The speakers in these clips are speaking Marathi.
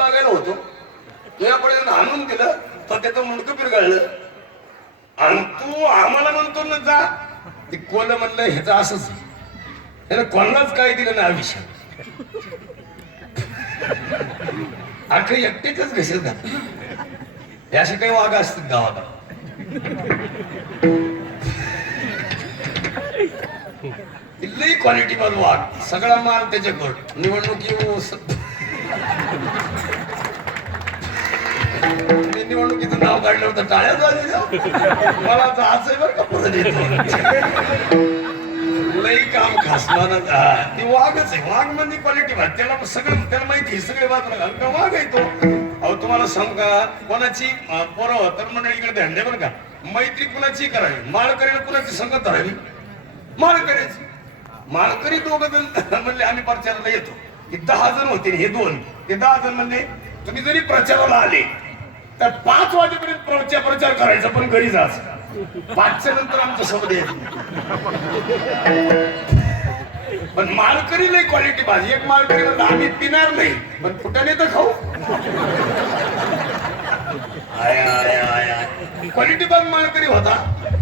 लागायला होतो तुझ्याकडे आणून दिलं तर त्याचं मुंडकं पिरगाळलं आणि तू आम्हाला म्हणतो ना जा ते कोल म्हणलं ह्याचं असंच त्याला कोणालाच काय दिलं ना आयुष्य अख्खं एकटेच घसेल का हे असे काही वाघ असतात गावाला लई क्वालिटी मध्ये वाघ सगळा माल त्याच्याकडं निवडणुकीचं नाव काढलं होतं टाळ्या झालेल्या मला जायचंय बरं का परत येतो लई काम खासमाना ती वाघच आहे वाघ म्हणजे क्वालिटी भात त्याला सगळं त्याला माहिती आहे सगळे बाजूला वाघ आहे तो अहो तुम्हाला सांग का कोणाची पोरं तर मंडळीकडे ध्यान बरं का मैत्री कुणाची करावी माळकरीला कुणाची संगत धरावी माळकरीची माळकरी दोघं जण म्हणले आम्ही प्रचाराला येतो हे 10 जण होते हे 2 ते 10 जण म्हणले तुम्ही जरी प्रचाराला आले तर 5 वाजेपर्यंत प्रचार करायचा पण घरी जायचं 5च्या नंतर आमच्या सोबत यायचं पण माळकरी लई क्वालिटी भाजी एक माळकरी म्हणलं आम्ही पिणार नाही पण फुटाने तर खाऊ क्वालिटी पण माळकरी होता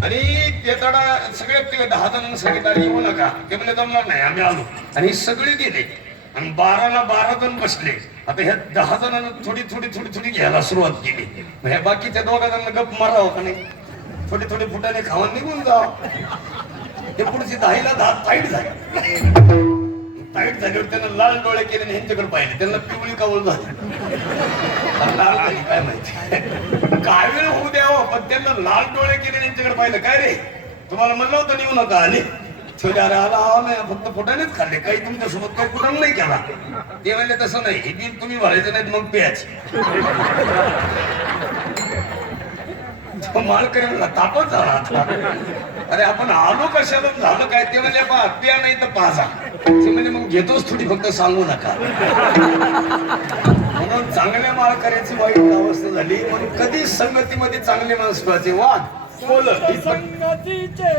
आणि त्याचा सगळे 10 जणांना सांगितलं येऊ नका ते म्हणजे जमणार नाही आम्ही आलो आणि सगळे गेले आणि 12ला 12 जण बसले आता ह्या 10 जणांना थोडी घ्यायला सुरुवात केली ह्या बाकीच्या 2 जणांना गप मारावं का नाही थोडे फुटाने खावा निघून जा ते पुढची 10ला 10 टाईट झाल्यावर त्यांना लाल डोळे केले आणि ह्यांच्याकडे पाहिले त्यांना पिवळी कावळ झाली काय माहिती काय वेळ होऊ द्यावं पण त्यांना लाल डोळे केले आणि यांच्याकडे पाहिलं काय रे तुम्हाला म्हणलं होतं येऊ नका आले छोट्या आला नाही फक्त फुटानेच खाल्ले काही तुमच्यासोबत काही कुठं नाही केला ते म्हणले तसं नाही हे बिल तुम्ही भरायचं नाहीत मग प्याच माळकरी म्हणला तापच झाला आता अरे आपण आलो कशाला झालं काय ते म्हणजे प्या नाही तर पाजा ते म्हणजे मग घेतोच थोडी फक्त सांगू नका म्हणून चांगल्या माळकऱ्याची वाईट अवस्था झाली पण कधी संगतीमध्ये चांगले माणूस पाहिजे वाद बोल संगतीचे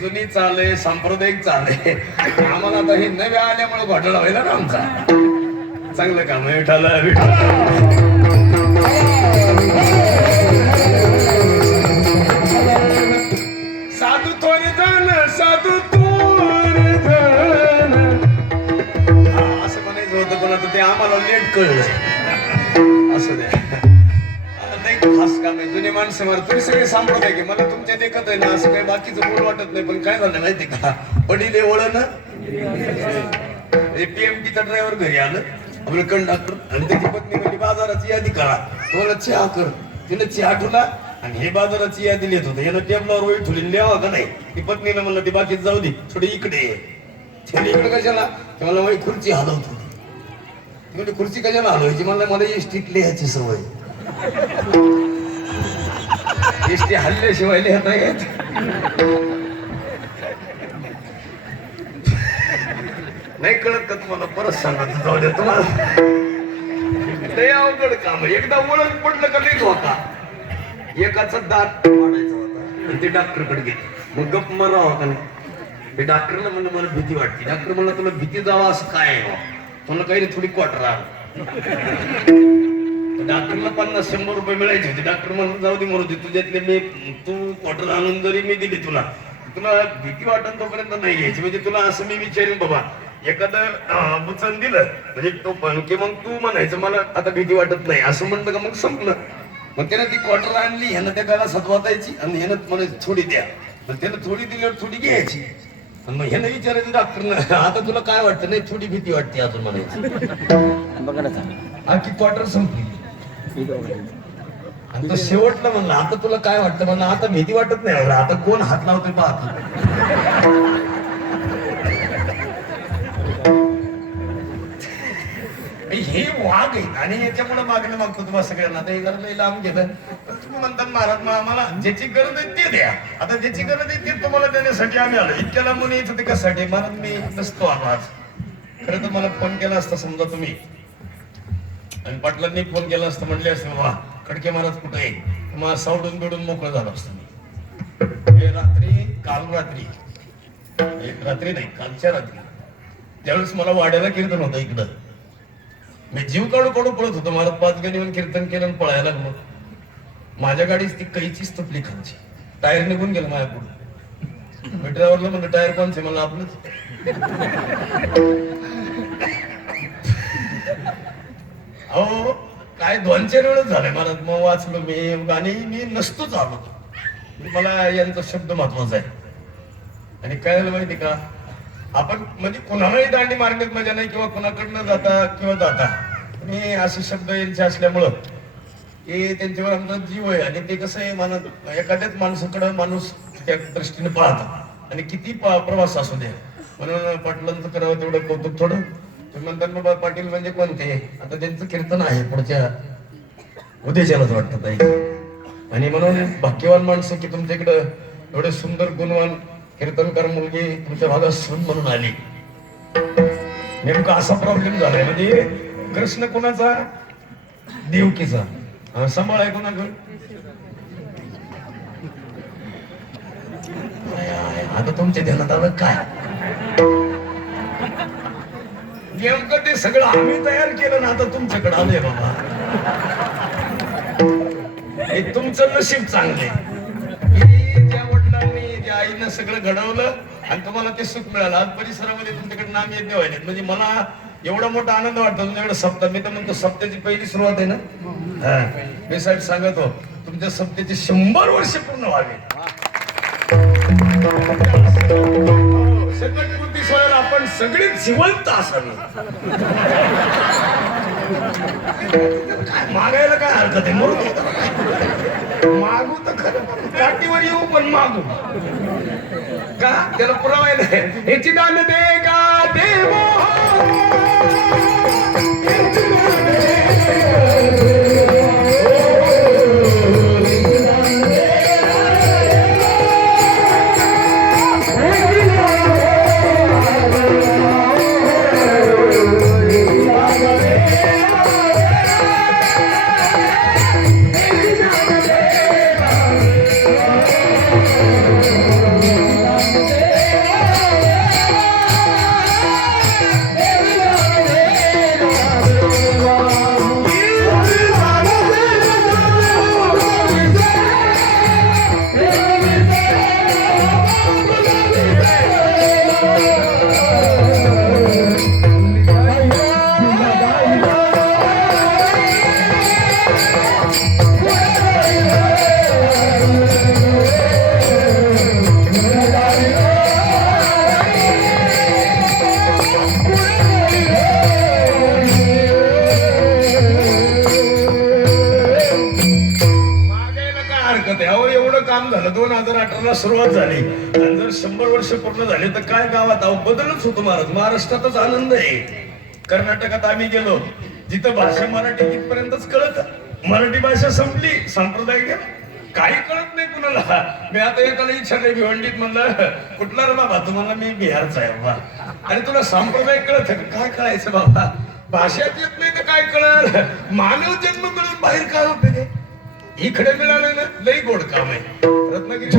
जुनी चाले सांप्रदायिक चाले आम्हाला आता हे नव्या आल्यामुळे घोटाळा व्हायला ना आमचा चांगलं काम आहे साधू थोडे जण साधू थोडे जण असं म्हणायचं होतं पण आता ते आम्हाला लेट कळलं असं द्या खास काम आहे जुने माणसं मार तुम्ही सगळे सांभाळताय की मला तुमच्या देखत आहे ना असं काही बाकीचं बोल वाटत नाही पण काय झालं माहिती का पडीले वळण पीएमटीचा ड्रायव्हर घरी आलं आपलं कंडक्टर आणि त्याची पत्नी म्हणजे बाजाराची यादी करा तुम्हाला चहा कर तिने चहा ठेवला आणि हे बाजाराची यादी लिहित होतं यानं टेबलावर वही ठेवली लिहावा का नाही ती पत्नीनं म्हणलं ती बाकीच जाऊ दे थोडी इकडे इकडे कशाला ते मला वही खुर्ची हलवत होती म्हणजे खुर्ची कशाला हलवायची मला इष्टीत लिहायची सवय इष्टी हल्ल्याशिवाय लिहिता येत नाही कळत का तुम्हाला परत सांगत जाऊ द्या तुम्हाला लय अवघड काम एकदा ओळख पडलं का नाही होता एकाचा दात वाढायचा होता आणि ते डॉक्टरकडे गेले मग गप मरा होता नाही ते डॉक्टरला म्हणलं मला भीती वाटते डॉक्टर म्हणलं तुला भीती जावं असं काय आहे तुला काही थोडी क्वार्टर आलं डॉक्टरला 50-100 रुपये मिळायचे होते डॉक्टर म्हणून जाऊ दे म्हणून तुझ्यातले मी तू क्वार्टर आणून जरी मी दिली तुला भीती वाटत तोपर्यंत नाही घ्यायची म्हणजे तुला असं मी विचारेन बाबा एखादं बुचन दिलं म्हणजे तो की मग तू म्हणायचं मला आता भीती वाटत नाही असं म्हणलं का मग संपलं. मग त्यानं ती क्वार्टर आणली, ह्यानं त्या गाला सतवातायची आणि ह्यानं म्हणायचं थोडी द्या. मग त्यानं थोडी दिल्यावर थोडी घ्यायची आणि मग ह्यानं विचारायचं डॉक्टरनं आता तुला काय वाटतं. नाही थोडी भीती वाटते अजून म्हणायचं. की क्वार्टर संपली आणि तो शेवटला म्हणला आता तुला काय वाटतं म्हणलं आता भीती वाटत नाही. आता कोण हात लावतोय पाहतो. हे वाघ आहेत आणि याच्यामुळे मागणं मागतो तुम्हाला सगळ्यांना. आता हे जरा लई लांब घेतात तुम्ही म्हणतात महाराज आम्हाला ज्याची गरज आहे ते द्या. आता ज्याची गरज आहे ते तुम्हाला देण्यासाठी आम्ही आलो. इतक्या लांबून यायचं ते कशासाठी महाराज मी नसतो आलो आज. खरं तर मला फोन केला असता समजा तुम्ही आणि पाटलांनी फोन केला असता म्हणले असते वा खडके महाराज कुठे आहे मला सावडून बिडून मोकळं झालं असतं मी. काल रात्री रात्री नाही कालच्या रात्री त्यावेळेस मला वाड्याला कीर्तन होतं इकडं. मी जीव काढू काढू पळत होतो. मला 5 गणीवर कीर्तन केलं आणि पळायला लागलो. माझ्या गाडीच ती कैचीच तपली खालची. टायर निघून गेलं माझ्या पुढे. मी ड्रायव्हरला म्हणलं टायर कोणचे मला आपलंच. अहो काय 2-4 वेळच झालंय मला. मग वाचलो मी आणि मी नसतोच आलो. मला यांचा शब्द महत्वाचा आहे. आणि काय झालं माहिती का आपण म्हणजे कोणालाही दांडी मारण्यात मजा नाही किंवा कोणाकडनं जाता किंवा जाता. आणि असे शब्द यांचे असल्यामुळं की त्यांच्यावर आमचा जीव आहे. आणि ते कसं आहे मला एखाद्याच माणसाकडं माणूस त्या दृष्टीने पाहतो आणि किती प्रवास असू द्या. म्हणून पाटलांचं करावं तेवढं कौतुक थोडं. तुम्ही म्हणतात बाबा पाटील म्हणजे कोणते आता त्यांचं कीर्तन आहे पुढच्या उद्देशालाच वाटतं ताई. आणि म्हणून भाग्यवान माणसं की तुमच्याकडं एवढे सुंदर गुणवान कीर्तनकार मुलगी तुमच्या भागात सून म्हणून आली. नेमका असा प्रॉब्लेम झालाय म्हणजे कृष्ण कोणाचा देवकीचा सांभाळ आहे कोणाकडे. आता तुमच्या ध्यानात आलं काय नेमकं ते सगळं आम्ही तयार केलं ना आता तुमच्याकडे आलंय बाबा. हे तुमचं नशीब चांगले त्या वडिलांनी त्या आईनं सगळं घडवलं आणि तुम्हाला ते सुख मिळालं. आज परिसरामध्ये तुमच्याकडे नाम यज्ञ व्हायला म्हणजे मला एवढा मोठा आनंद वाटतो. तुमच्याकडे सप्ताह मी तर म्हणतो सप्त्याची पहिली सुरुवात आहे ना. मी साहेब सांगतो तुमच्या सप्त्याचे 100 वर्ष पूर्ण व्हावे. सगळ्यात सोयाला आपण सगळे जिवंत असावे. मागायला काय हरकत आहे. मागू तर खरं काठीवर येऊ पण मागू का त्याला पुरावा नाही. याची दान दे का देव काम झालं. 2018ला सुरुवात झाली आणि जर 100 वर्ष पूर्ण झाले तर काय गावात बदलच होतो महाराज. महाराष्ट्रातच आनंद आहे. कर्नाटकात आम्ही गेलो जिथं भाषा मराठी तिथपर्यंतच कळत. मराठी भाषा संपली संप्रदाय गेला काही कळत नाही कुणाला. मी आता एकाला विचारले भिवंडीत म्हणलं कुठला रे बाबा तुम्हाला मी बिहारचा आहे बाबा. आणि तुला संप्रदाय कळत काय कळायचं बाबा. भाषाच येत नाही तर काय कळल. मानव जन्म मिळून बाहेर काय होते इकडे मिळालं ना लई गोड काम आहे. रत्नागिरी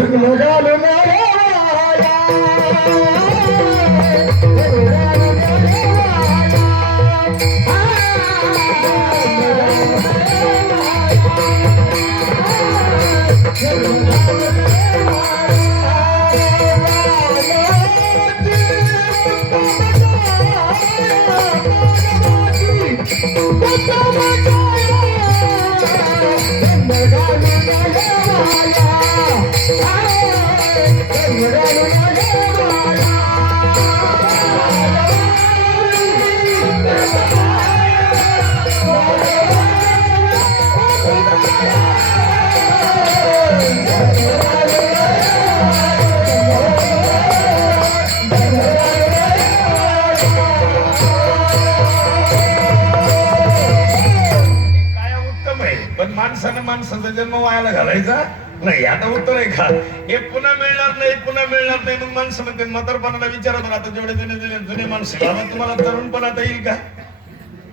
माणसाचा जन्म वायाला घालायचा नाही. आता उत्तर आहे का हे पुन्हा मिळणार नाही, पुन्हा मिळणार नाही. मग माणसं म्हणते म्हातारपणाला विचारत राहता जेवढे जुने माणसं बाबा तुम्हाला तरुणपण आता येईल का?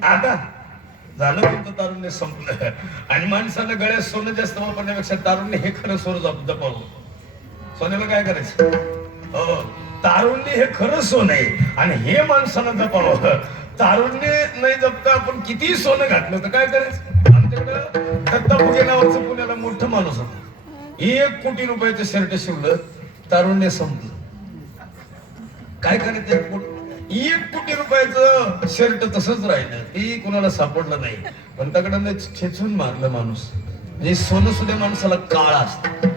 आता झालं तुमचं तारुण्य संपलं. आणि माणसानं गळ्यात सोनं जास्त वापरण्यापेक्षा तारुण्य हे खरं सोनं जपावं. सोन्याला काय करायचं? हो, तारुण्य हे खरं सोनं आहे आणि हे माणसानं जपावं. तारुण्य नाही जपता आपण किती सोनं घातलं तर काय करायचं? आमच्याकडं दत्ता फुगे नावाचं पुण्याला मोठं माणूस होतं. 1 कोटी रुपयाचं शर्ट शिवलं, तारुण्य संपलं. काय करायचं? 1 कोटी रुपयाचं शर्ट तसंच राहिलं, ते कुणाला सापडलं नाही. पण तगडाने खेचून मारलं माणूस. म्हणजे सोनं सुद्धा माणसाला काळ असतं.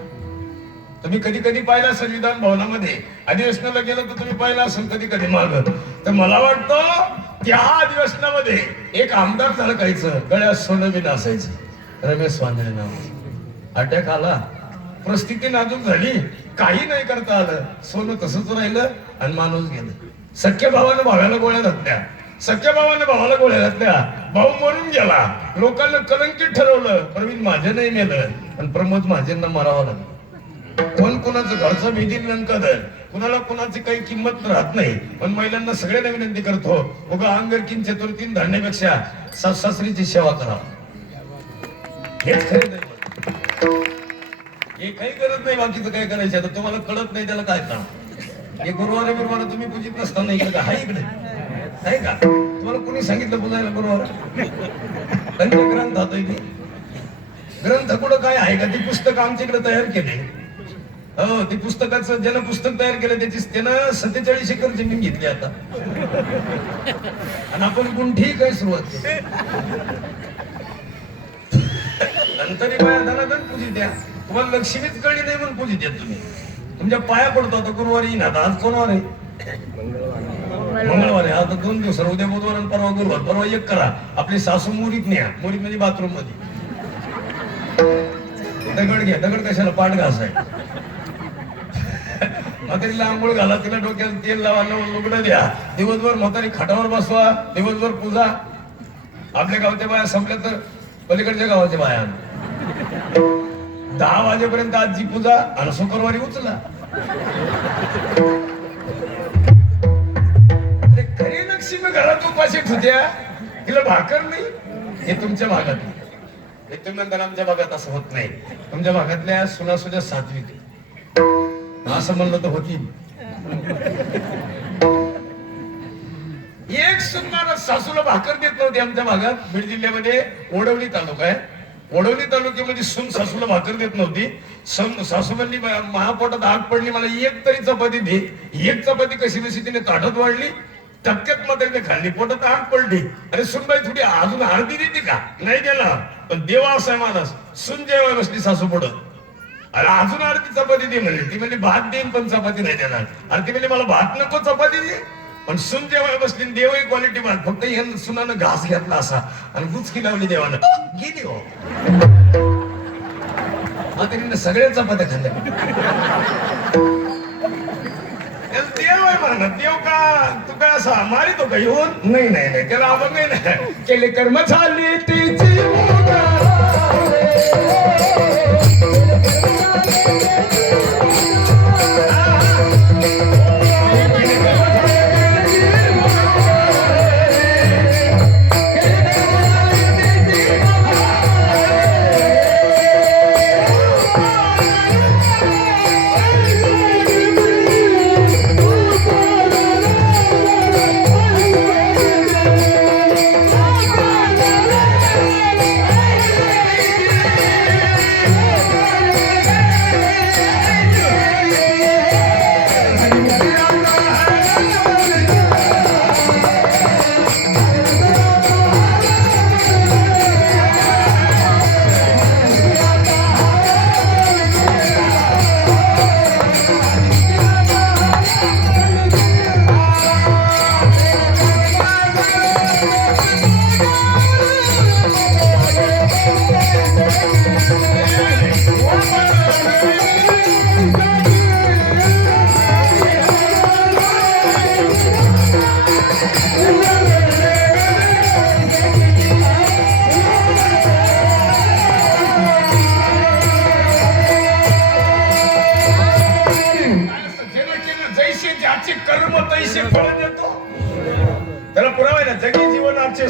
तुम्ही कधी कधी पाहिलं असेल विधान भवनामध्ये अधिवेशनाला गेलं तर तुम्ही पाहिलं असेल कधी कधी मागत. तर मला वाटतं त्या अधिवेशनामध्ये एक आमदार झळकायचं, गळ्यात सोनं बी नसायचं. रमेश वांजळे नाव. अटॅक आला, परिस्थिती नाजूक झाली, काही नाही करता आलं, सोनं तसंच राहिलं आणि माणूस गेलं. सख्या भावानं भावाला गोळ्या घातल्या, सख्या भावानं भावाला गोळ्या घातल्या, भाऊ मरून गेला. लोकांना कलंकित ठरवलं. प्रवीण माझे नाही मेलं आणि प्रमोद माझ्यांना मारावं लागलं. कोण कोणाचं घरचं भीती कदर, कुणाला कुणाची काही किंमत राहत नाही. पण महिलांना सगळ्यांना विनंती करतो, उगा अंगरकीन चतुर्थीन धरण्यापेक्षा सासरीची सेवा करा. हेच खरे नाही. हे काही करत नाही, बाकीचं काय करायचं. आता तुम्हाला कळत नाही त्याला काय काम. हे गुरुवार बिरुवार तुम्ही पूजित नसताना इकडे का? हाय इकडे आहे का? तुम्हाला कोणी सांगितलं पूजायला गुरुवार? ग्रंथ होतोय ते ग्रंथ कुठं काय आहे का? ती पुस्तक आमच्याकडे तयार केले. हो, ते पुस्तकाचं ज्यानं पुस्तक तयार केलं त्यानं 47 एकर जमीन घेतली आता. आणि आपण गुंठी काय सुरुवात केली. नंतर धनाधन पूजी द्या. तुम्हाला लक्ष्मीच कळली नाही म्हणून पूजी द्या. तुम्ही तुमच्या पाया पडतो. आता गुरुवारी येईन. आता आज कोण वार आहे? मंगळवार आहे. आता 2 दिवस, उद्या बुधवार आणि परवा गुरुवार. परवा एक करा, आपली सासू मुरीत न्या. मुरीत म्हणजे बाथरूम मध्ये दगड घ्या. दगड कशाला? पाठ घासाय. म्हातारीला आंघोळ घाला, तिला डोक्यात तेल लावा, लुगडं द्या. दिवसभर म्हातारी खाटावर बसवा, दिवसभर पूजा. आपल्या गावच्या बाया संपल्या तर पलीकडच्या गावाच्या बाया 10 वाजेपर्यंत आजची पूजा आणि शुक्रवारी उचला. खरी लक्ष्मी घरात उपाशी ठुत्या, तिला भाकर नाही. हे तुमच्या भागात, हे तुम्ही म्हणता आमच्या भागात असं होत नाही. तुमच्या भागातल्या सुना सुद्धा सात्विक असं म्हणलं तर होती. एक सुनाला सासूला भाकर देत नव्हती आमच्या भागात. बीड जिल्ह्यामध्ये ओढवली तालुका आहे. ओढवली तालुक्यामध्ये सून सासूला भाकर देत नव्हती. सासू म्हणली महापोटात आग पडली, मला एक तरी चपाती दे. एक चपाती कशी बशी तिने ताटात वाढली, टक्क्यात मात्र खाल्ली, पोटात आग पडली. अरे सुनबाई थोडी अजून अर्धी देते का? नाही गेला. पण देवा असाय माणूस. सुन जेव्हा बसली सासू पडत, अरे अजून अर्धी चपाती दे म्हणली. ती म्हणली भात देईन पण चपाती नाही देणार. आणि ती म्हणली मला भात नको चपाती दे. पण सुन जेव्हा बसली, देवही क्वालिटी भात, फक्त या सुनानं घास घेतला असा आणि गुचकी लावली देवानं, गेली हो. आता सगळ्या चपात्या खाल्ल्या. देव आहे म्हणा. देव का तू काय असा मारितो का येऊन? नाही नाही नाही, त्याला आपण नाही केले कर्म झाली तिची.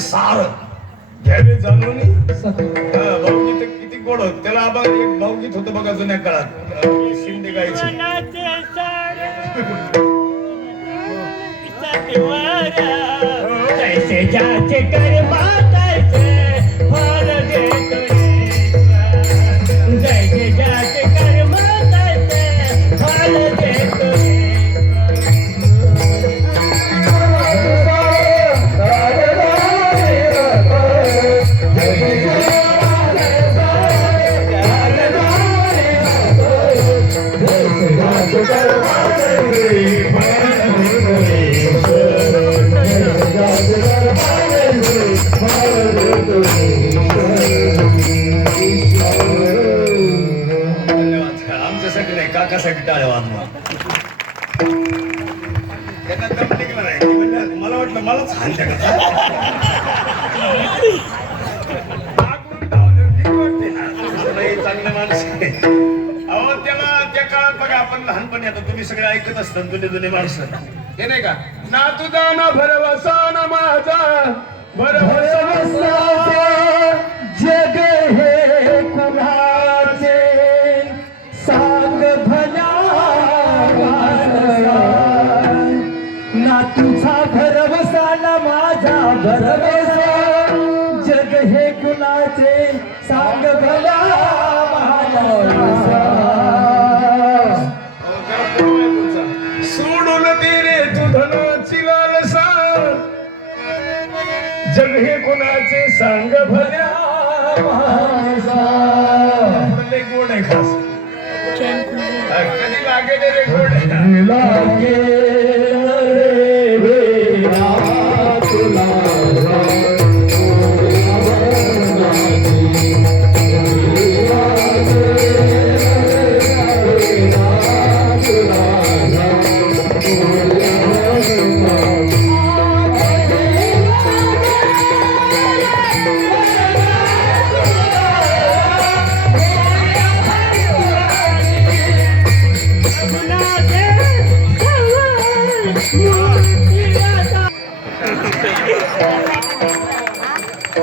सार घ्यावे जाणून भाऊगीत किती गोड होत त्याला एक भाऊगीत होतं बघा जुन्या काळात शिंदे गायचे कैसे जाचे कर माताचे फल देतो जैसे जाचे कर माताचे फल देतो आमच्यासाठी नाही काकासाठी टाळ्या वाजवा त्यांना दम निघला नाही म्हणजे मला वाटलं मलाच हाणत्या का चांगलं माणूस अहो त्याला त्या काळात बघा आपण लहानपणी आता तुम्ही सगळे ऐकत असतात जुने जुने माणसं हे नाही का ना तुझा ना भरवसा ना माझा भरवसा जग हे कुणाचे सांग भला ना तुझा भरवसा ना माझा भरवसा जग हे कुणाचे सांग भला सोडून तेरे तुधनाची लालसा जग हे कुणाचे सांग भल्या लय गोड आहे खास कधी लागे रे गोड लागे रे वेळा तुला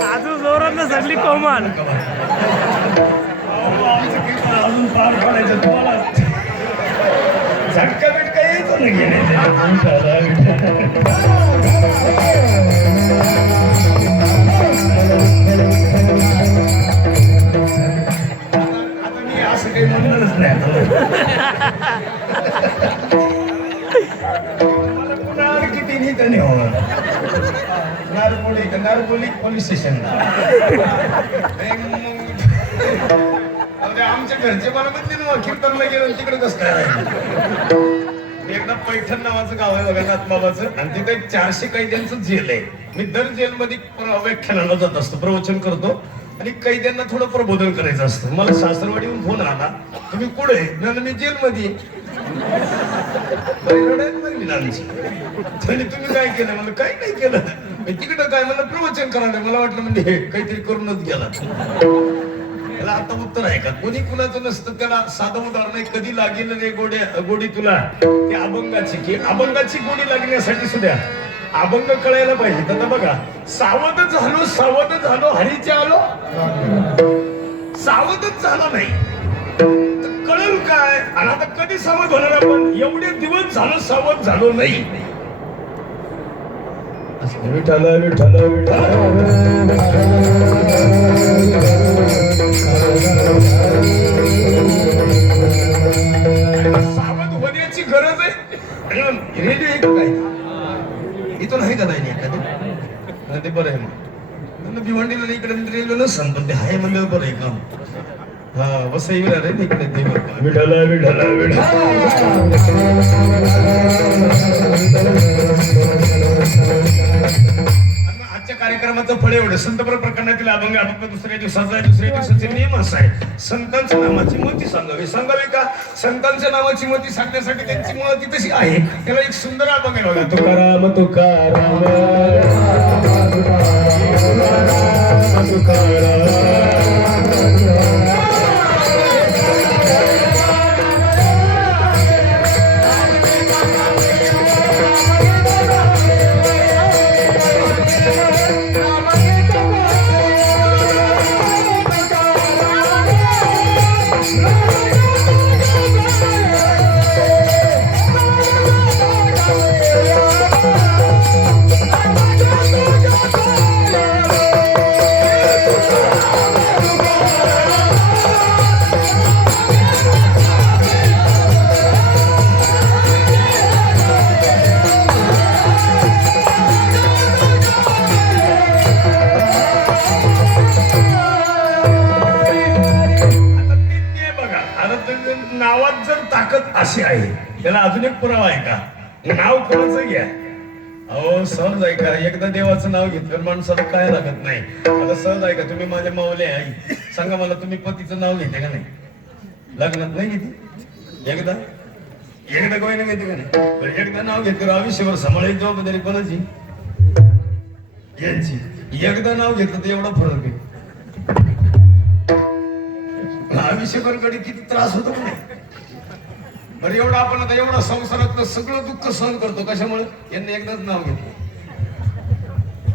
अजून जोरात ना सगळी कोमान आमचं कीर्तन अजून पार पडायचं तुम्हाला झटका बिटका यायचं ना घेणे आता मी असं काही म्हणणारच नाही मला पुन्हा किती नाही त्याने नारपोली पोलीस स्टेशन आमच्या घरचे मला म्हणते ना कीर्तनला गेलो तिकडे कसं काय एकदा पैठण नावाचं गाव आहे बघा नाथबाबाचं आणि तिथे 400 कैद्यांचं जेल आहे मी दर जेलमध्ये व्याख्यानाला जात असतो प्रवचन करतो आणि कैद्यांना थोडं प्रबोधन करायचं असतं मला सासरवाडीहून फोन आला तुम्ही कुठे मी जेलमध्ये तुम्ही काय केलं मला काही नाही केलं तिकडं काय मला प्रवचन करायला मला वाटलं म्हणजे काहीतरी करूनच गेला त्याला आता उत्तर आहे का कोणी कुणाचं नसतं त्याला साधं उदाहरण आहे कधी लागेल रे गोडी तुला ती अभंगाची गोडी लागण्यासाठी सुद्धा अभंग कळायला पाहिजे तर बघा सावध झालो हरीचे आलो सावधच झाला नाही तर कळेल काय आणि आता कधी सावध होणार आपण एवढे दिवस झालो सावध झालो नाही विठ्ठल विठ्ठल सावध होण्याची गरज आहे रेडिओ एक काय इथून आहे का नाही एखादं ते बरं आहे मग भिवंडीला इकडे रेल्वे नसतं पण ते आहे म्हणलं बरं आहे काम हा वसई विरार आहे इकडे ते विठ्ठल विठ्ठल आजच्या कार्यक्रमाचं फळ एवढं संतपर प्रकरणातील अभंग दुसऱ्या दिवसाचे नियम असा आहे संतांच्या नामाची महती सांगावी का संतांच्या नावाची महती सांगण्यासाठी त्यांची महती तशी आहे त्याला एक सुंदर अभंग आहे बघा तुकाराम तुकाराम तुकाराम नावात जर ताकद अशी आहे त्याला अजून एक पुरावा आहे का नाव कोणाचं घ्या अहो सहज आहे का एकदा देवाचं नाव घेतलं माणसाला काय लागत नाही आता सहज आहे का तुम्ही माझ्या माऊले आई सांगा मला तुम्ही पतीचं नाव घेते का नाही लग्नात नाही घेते एकदा कोणी नाही घेते का नाही पण एकदा नाव घेते आयुष्यभर सांभाळायची जबाबदारी कोणाची यांची एकदा नाव घेतलं तर एवढा फरक आहे आयुष्यभर कडे किती त्रास होतो का नाही बरं एवढं आपण आता एवढा संसारातलं सगळं दुःख सहन करतो कशामुळे यांनी एकदाच नाव घेतलं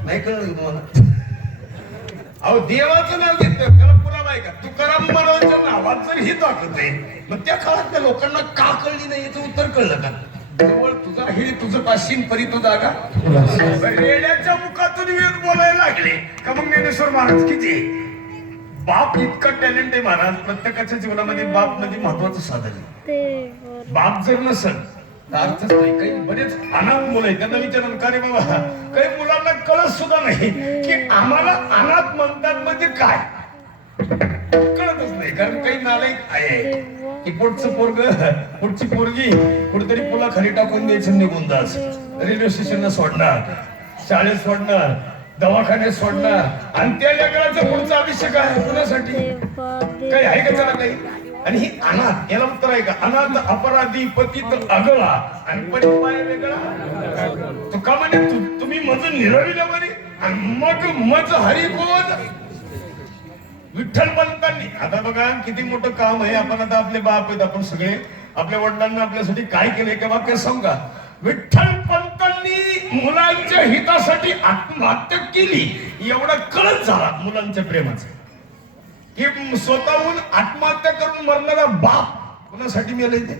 नाही कळलं तुम्हाला अहो देवाचं नाव घेतलं त्याला पुरावा आहे का तुकाराम महाराजांच्या नावात जर ही ताकद आहे मग त्या काळातल्या लोकांना का कळली नाही याचं उत्तर कळलं का जवळ तुझा हिरी तुझं पाशीन परी तो जागा रेड्याच्या मुखातून वेद बोलायला लागले का मग ज्ञानेश्वर महाराज किती बाप इतका टॅलेंट आहे महाराज प्रत्येकाच्या जीवनामध्ये बाप म्हणजे महत्वाचं साधन आहे बाप जर नसेल तर अर्थच नाही काही बरेच अनाथ मुलं आहेत त्यांना विचारून का रे बाबा काही मुलांना कळत सुद्धा नाही की आम्हाला अनाथ म्हणतात म्हणजे काय कळतच नाही कारण काही नालायक आहे की पुढची पोरगी कुठेतरी पुला खाली टाकून द्यायचं निघून जास रेल्वे स्टेशनला सोडणार शाळेत सोडणार दवाखान्यात सोडणार आणि त्या लेकराचा पुढचा अभिषेक आहे कुणासाठी काही आहे का त्याला काही आणि ही अनाथ याला उत्तर आहे का अनाथ अपराधी पतित अगळा आणि परिपाय वेगळा तो का म्हणे तुम्ही मज निरविलं म्हणे आणि मग मज हरी कोण विठ्ठल पंतांनी आता बघा किती मोठं काम आहे आपण आता आपले बाप आहेत आपण सगळे आपल्या वडिलांना आपल्यासाठी काय केलंय का वाक्य सांगा विठ्ठल पंतांनी मुलांच्या हितासाठी आत्महत्या केली एवढा कळत झाला मुलांच्या प्रेमाचा की स्वतःहून आत्महत्या करून मरणारा बाप कोणासाठी मेले ते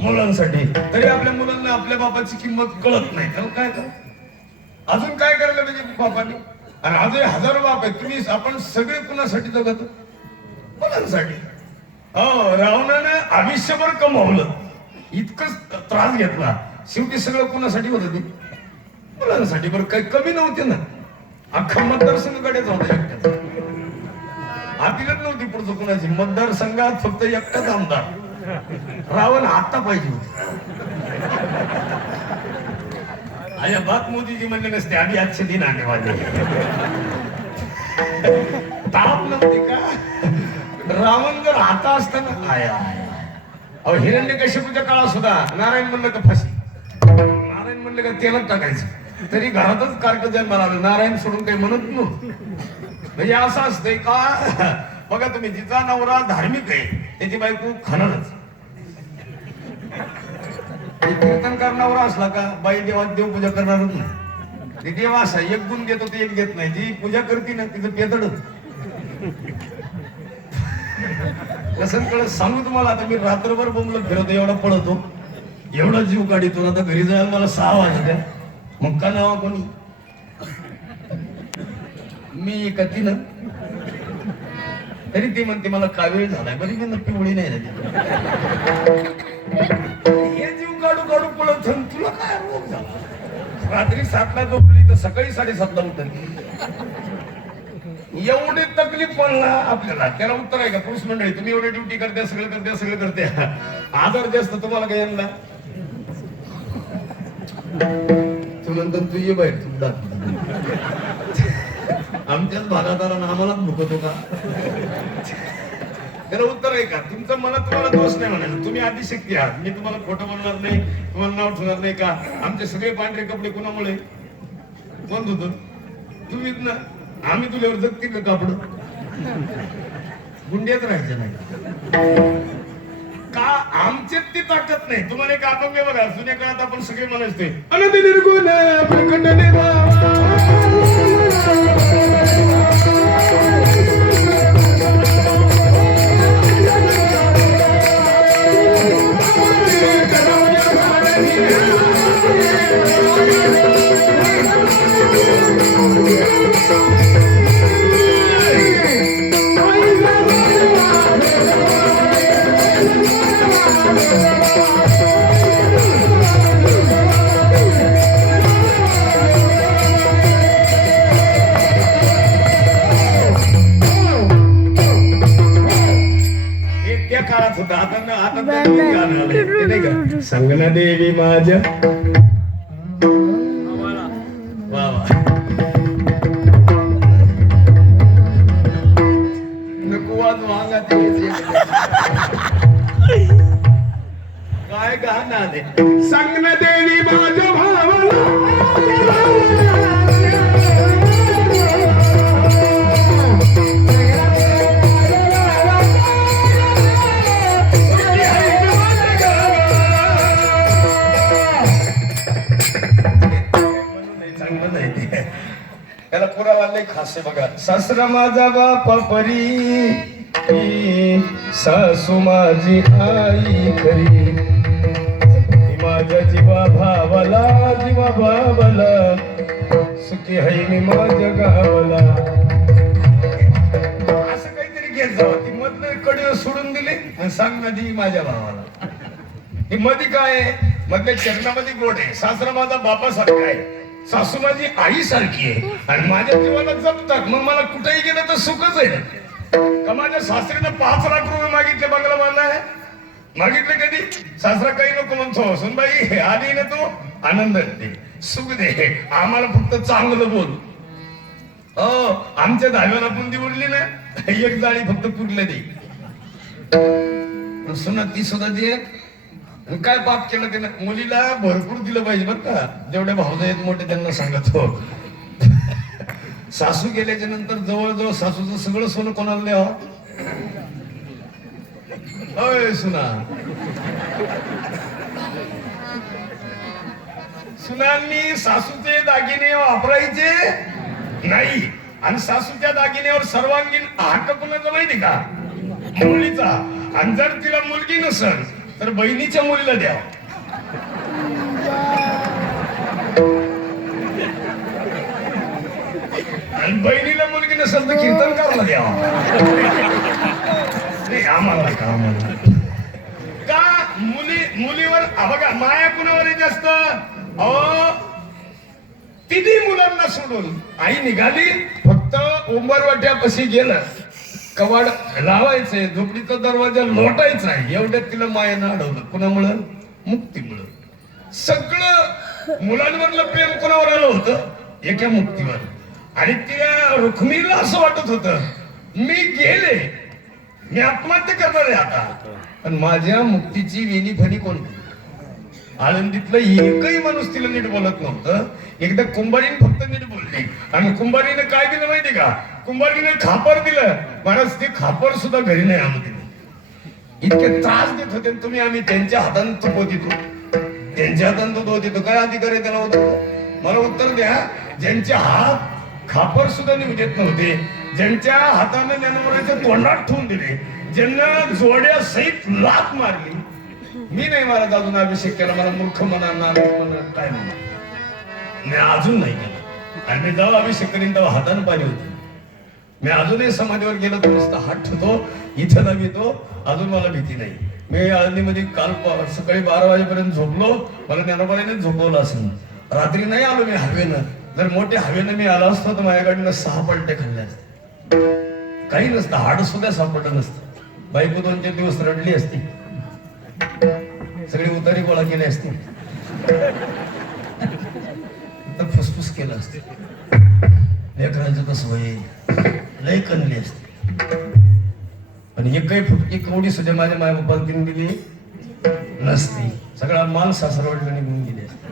मुलांसाठी तरी आपल्या मुलांना आपल्या बापाची किंमत कळत नाही तर काय कर अजून काय करायला पाहिजे बापाने आणि अजून हजारो बाप आहेत तुम्ही आपण सगळे कुणासाठी जगत मुलांसाठी हो रावणानं आयुष्यभर कमवलं इतकं त्रास घेतला शेवटी सगळं कुणासाठी होत ते मुलांसाठी बरं काही कमी नव्हते ना अख्खा मतदारसंघाकडेच होता एकट्याचा अपीलच नव्हती पुढचं कुणाची मतदारसंघात फक्त एकटाच आमदार रावण आता पाहिजे होते आया बात मोदीजी म्हणले नसते आधी आजचे दिन आले वाले ताप नव्हते का रावण जर आता असताना आया अहो हिरण्यकश्यपूच्या काळात सुद्धा नारायण म्हणलं का फाशी नारायण म्हणलं का तेलात टाकायचं तरी घरातच कार्ट जन्माला आलं नारायण सोडून काही म्हणत नव्हतं म्हणजे असं असतंय का बघा तुम्ही जिचा नवरा धार्मिक आहे त्याची बायको खाणारच कीर्तन करणारा असला का बाई देवात देवपूजा करणारच नाही ते देव असा एक गुण देतो ते एक देत नाही जी पूजा करते ना तिचं पेतडच कसं कळत सांगू तुम्हाला आता मी रात्रभर बोंबलत फिरवतो एवढा पळतो एवढा जीव काढितो आता घरी जायला मला 6 वाजल्या मग का नावा कोणी मी कधी ना तरी ती म्हणते मला कावीळ झालाय बरी मी नक्की उडी नाही हे जीव काढू काढू पळत तुला काय रोग झाला रात्री 7ला झोपली तर सकाळी 7:30ला उठली एवढी तकलीफ पडला आपल्याला त्याला उत्तर आहे का पुरुष मंडळी तुम्ही एवढी ड्युटी करते सगळं करते आजार जास्त तुम्हाला काय यांना तू नंतर तू ये बाहेर तू आमच्याच भागात आला ना आम्हालाच भुकतो का त्याला उत्तर आहे का तुमचं मला तुम्हाला दोष नाही म्हणायचं तुम्ही आदिशक्ती आहात मी तुम्हाला खोटं म्हणणार नाही तुम्हाला नाव ठेवणार नाही का आमचे सगळे पांढरे कपडे कोणामुळे बंद होत तुम्हीच ना आम्ही तुझ्यावर जगतील का कापड गुंड्यात राहायचं नाही का आमच्यात ती ताकद नाही तुम्हाला एक अपंग बघा जुन्या काळात आपण सगळे म्हणायचे अनंत निर्गुण प्रकट गात होता आता नवीन गाणं आलंय. ते नाही का संगना देवी माझ्या वा वा नको आज वांगा ते काय गाणं आले संगना देवी माझ्या भावाला त्याला पुरावा लय खास आहे बघा. सासरा माझा बापा परी सासू माझी आई खरी माझ्या जीवा भावाला जीवा भावाला सुखी है मी माझ्या गावाला. असं काहीतरी घेत जावं. ती मधलं कडे सोडून दिली आणि सांग ना दी माझ्या भावाला. ही मध्ये काय आहे मधल्या चरणामध्ये गोड आहे. सासरा माझा बापासारखा आहे सासू माझी आई सारखी आहे आणि माझ्या जीवाला जपतात. मग मला कुठेही गेलं तर सुखच आहे का. माझ्या सासरीनं 5 लाख रुपये मागितले बंगला बांधला मागितले कधी सासरा काही नको म्हणतो सुनबाई आली ना तू आनंद दे सुख दे आम्हाला फक्त चांगलं बोल. हो आमच्या धाब्याला बुंदी उरली ना एक जाळी फक्त पुरले दे सुना ती सुद्धा दे. काय पाप केलं त्यानं मुलीला भरपूर दिलं पाहिजे बरं का. जेवढे भाऊ आहेत मोठे त्यांना सांगतो सासू गेल्याच्या नंतर जवळजवळ सासूचं सगळं सोनं कोणाला द्यावं. अय सुना सुनांनी सासूचे दागिने वापरायचे नाही आणि सासूच्या दागिन्यावर सर्वांगीण हक्क कोणाचा माहिती का मुलीचा. आणि जर तिला मुलगी नसेल तर बहिणीच्या मुलीला द्यावं. आणि बहिणीला मुलगी नसेल तर कीर्तनकारला द्यावं. नाही आम्हाला का मुलीवर बघा माया कुणावर जास्त. तिन्ही मुलांना सोडून आई निघाली फक्त उंबरवाट्यापाशी गेलं कवाड लावायचंय झोपडीचा दरवाजा लोटायचा आहे एवढ्यात तिला मायानं अडवलं. कुणामुळं मुक्तीमुळं. सगळं मुलांवरलं प्रेम कोणावर आलं होतं एका मुक्तीवर. आणि त्या रुक्मिणीला असं वाटत होतं मी गेले मी आत्महत्या करणार आहे आता पण माझ्या मुक्तीची वेणी फणी कोण. आळंदीतलं एकही माणूस तिला नीट बोलत नव्हतं. एकदा कुंभारीने फक्त नीट बोलली आणि कुंभारीने काय दिलं माहिती का कुंभारीने खापर दिलं. महाराज ते खापर सुद्धा घरी नाही आणू दिलं. इतके त्रास देत होते तुम्ही आम्ही त्यांच्या हाताने तुपो देतो त्यांच्या हाताने दूध देतो. काय अधिकार आहे त्याला होतं. मला उत्तर द्या. ज्यांचे हात खापर सुद्धा निघू देत नव्हते ज्यांच्या हाताने ज्ञानोबाच्या तोंडात ठेवून दिले ज्यांना जोड्या सहित लाथ मारली. मी नाही महाराज अजून अभिषेक केला. मला मूर्ख म्हणा काय म्हणा मी अजून नाही केला. आणि मी जेव्हा अभिषेक करीन तेव्हा हाताने पाणी होते. मी अजूनही समाधीवर गेलो तर नुसता हात ठेवतो इथं लागतो. अजून मला भीती नाही. मी आळंदीमध्ये काल सकाळी 12 वाजेपर्यंत झोपलो. मला ज्ञानोबाने झोपवलं असेल. रात्री नाही आलो मी हवेनं. जर मोठ्या हवेनं मी आलो असतो तर माझ्याकडनं 6 पलटे खाल्ले असते. काही नसतं हाड सुद्धा सापडलं नसतं. बायको 2-4 दिवस रडली असती. सगळी उतारी गोळा केली असती तर फुसफुस केलं असते. लेकरांचं कसं होईल लय कणली असते. पण एकही फुटकी कवडी सुद्धा माझ्या माय बापाला तिने दिली नसती. सगळा माल सासरवाडीला निघून गेले असते.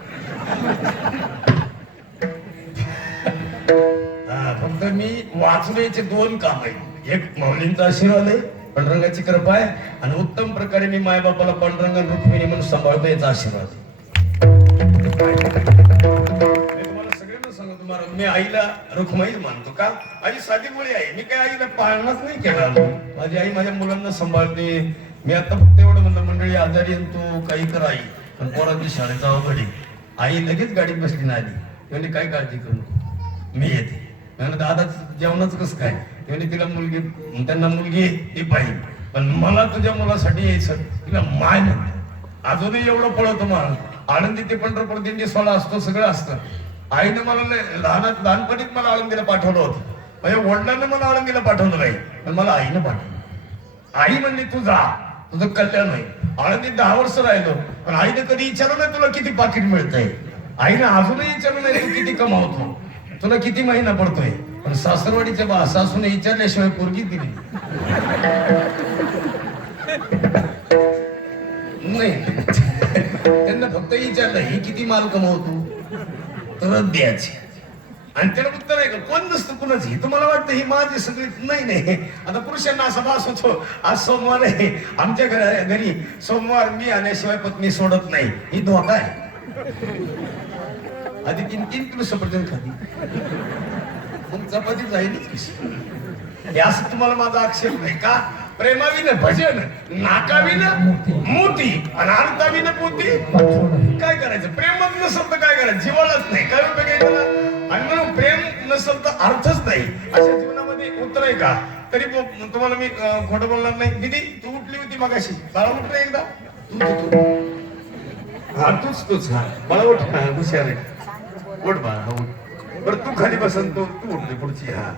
फक्त मी वाचण्याचे 2 काम आहेत. एक माऊलींचा आशीर्वाद आहे पांडुरंगाची कृपा आहे आणि उत्तम प्रकारे मी माय बापाला पांडुरंग रुक्मिणी म्हणून सांभाळतो याचा आशीर्वाद आहे. तुम्हाला सगळ्यांना सांगतो मला मी आईला रुक्माई मानतो का. आई साधी मुली आहे. मी काय आईला पाळणाच नाही केला. माझी आई माझ्या मुलांना सांभाळते. मी आता फक्त एवढं म्हणलं मंडळी आजारी तू काही कर आई पण पोरांची शाळेचा अवघड आहे. आई लगेच गाडीत बसली ना आली. म्हणजे काय काळजी करू नको मी येते. म्हणलं दादा जेवणाचं कसं काय. म्हणजे तिला मुलगी त्यांना मुलगी ती पाहिजे पण मला तुझ्या मुलासाठी यायचं. तिला माय म्हणते. अजूनही एवढं पळवतो मला. आळंदी ते पंढरपूर दिंडी सोहळा असतो सगळं असतं. आईने मला लहानपणीच मला आळंदीला पाठवलं होतं. माझ्या वडिलांना मला आळंदीला पाठवलं नाही पण मला आईनं पाठवलं. आई म्हणली तू जा तुझं कल्याण होईल. आळंदीत 10 वर्ष राहिलो पण आईने कधी विचारलं नाही तुला किती पाकिट मिळतंय. आईने अजूनही विचारलं नाही तू किती कमावतो, तुला किती महिना पडतोय. पण सासरवाडीच्या सासूने विचारल्याशिवाय पोरगी दिली नाही. त्यांना फक्त विचारलं ही किती माल कमावतो तर द्यायचे. आणि त्याला उत्तर आहे का कोण नसतं कुणाच. ही तुम्हाला वाटतं ही माझी सगळी नाही. आता पुरुषांना असा भास होतो आज सोमवार आहे आमच्या घरी सोमवार मी आल्याशिवाय पत्नी सोडत नाही. ही धोका आहे. आधी 3 किलो सफरचंद खाली मग चपाती जाईलच कशी. हे असं तुम्हाला माझा आक्षेप नाही का. प्रेमाविनं भजन, नाकाविनं मोती आणि अर्थाविनं पोती. काय करायचं प्रेमच नसेल तर काय करायचं. जीवालाच नाही काय उपयोग आहे त्याला. आणि म्हणून प्रेम नसेल तर अर्थच नाही. अशा जीवनामध्ये उत्तर आहे का. तरी तुम्हाला मी खोटं बोलणार नाही. दीदी तू उठली होती मगाशी. बाळा उठलं एकदा हा तूच हा बाळा उठ. हुशार आहे उठ बाळा उठ. बरं तू खाली बसन तू उठली पुढची. हा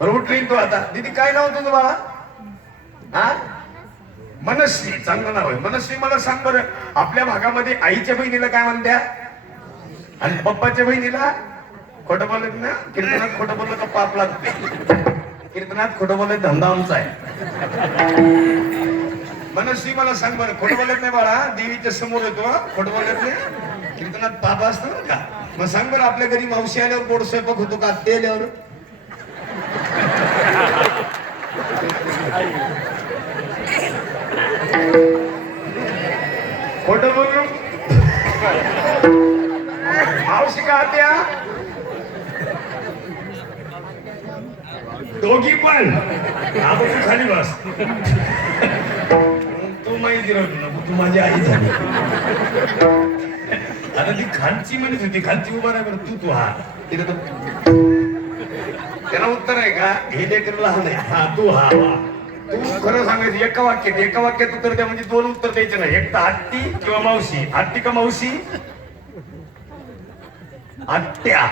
बरं उठली तू आता. दीदी काय नाव तुझं बाळा. हा मनस्वी चांगलं नाव आहे. मनस्वी मला सांग बरं आपल्या भागामध्ये आईच्या बहिणीला काय म्हणत्या आणि पप्पाच्या बहिणीला. खोटं बोलत ना कीर्तनात खोटं बोललं तर पाप लागते. कीर्तनात खोटं बोलत धंदा आमचा आहे. मनस्वी मला सांग बरं खोटं बोलत नाही बाळा. देवीच्या समोर येतो खोटं बोलत नाही. कीर्तनात पाप असतं ना का. मग सांग बरं आपल्या घरी मावशी आल्यावर गोड स्वयंपाक होतो का ते आल्यावर. खोटं बोलू मावशी का त्या दोघी पण. तू खाली बस. तू माहिती नको तू माझी आई झाली. आता ती खालची म्हणत होती खालची उभा राहा बरं तू हा तिथे तर त्याला उत्तर आहे का हे लेकर लहान आहे. हा तू हा तू खरं सांगायचं एका वाक्यात उत्तर द्या. म्हणजे 2 उत्तर द्यायचे नाही. एक तर आत्ती किंवा मावशी. आत्ती का मावशी. आत्या.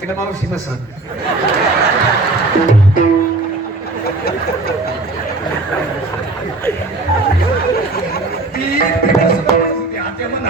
तिला मावशी नसत. ती आत्या म्हण